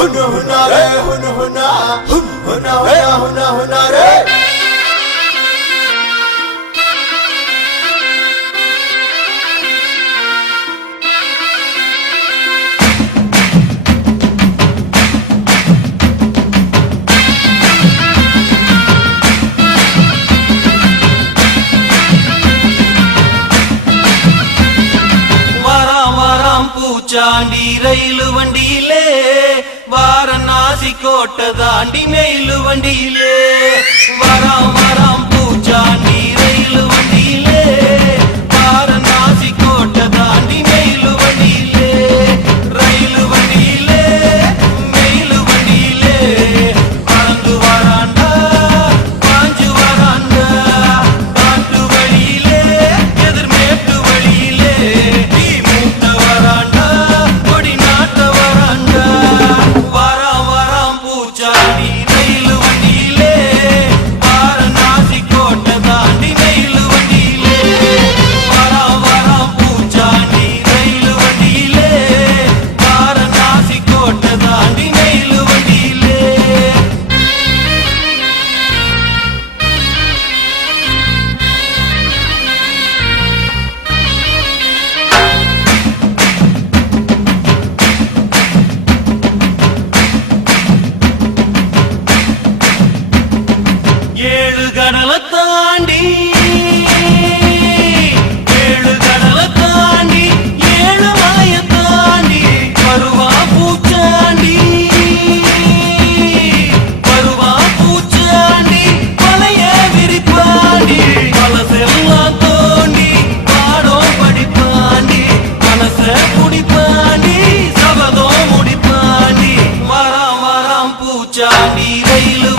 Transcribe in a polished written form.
हुना हुना रे हुना हुना हुना हुना हुना हुना रे பூச்சாண்டி ரயிலு வண்டியிலே வாரணாசி கோட்டை தாண்டி மெயிலு வண்டியிலே வராம் வராம் பூச்சாண்டி ரயிலு வண்டியிலே வாரணாசி கோட்டை தாண்டி மெயிலு வண்டியிலே ரயிலு வண்டியிலே மெயிலு வண்டியிலே பறந்து வராண்டா பாஞ்சு வராண்டா காட்டு வழியிலே எதிர்மேட்டு வழியிலே கடலை தாண்டி ஏழு கடலை தாண்டி ஏழு மலைய தாண்டி வருவா பூச்சாண்டி வருவா பூச்சாண்டி மலைய விரிப்பாண்டி மனசெல்லாம் தோண்டி பாடம் படிப்பாண்டி மனச குடிப்பாண்டி சபதம் முடிப்பாண்டி வராம் வராம் பூச்சாண்டி ரயிலு